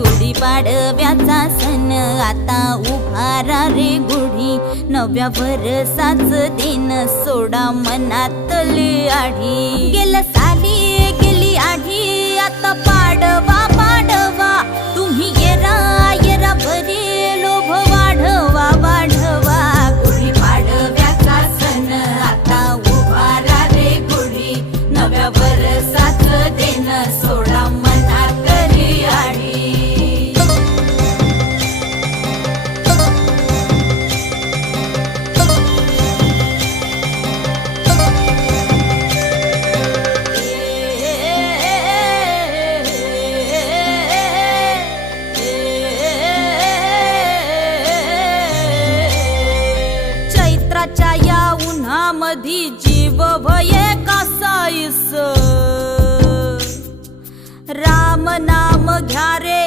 गुढीपाडव्याचा सण आता उभारा रे गुढी, नव्या वर्षाच दिन सोडा मनातली आढी। गेलं साली गेली आढी, आता पाडवा पाडवा, तुम्ही येरा येरा बरे लोभ वाढवा वाढवा। गुढीपाडव्याचा सण आता उभारा रे गुढी, नव्या वर्षाच दिन सोडा मनातली आढी। चैत्राच्या या उन्हामधी जीव भये कासाईस, राम नाम घ्या रे।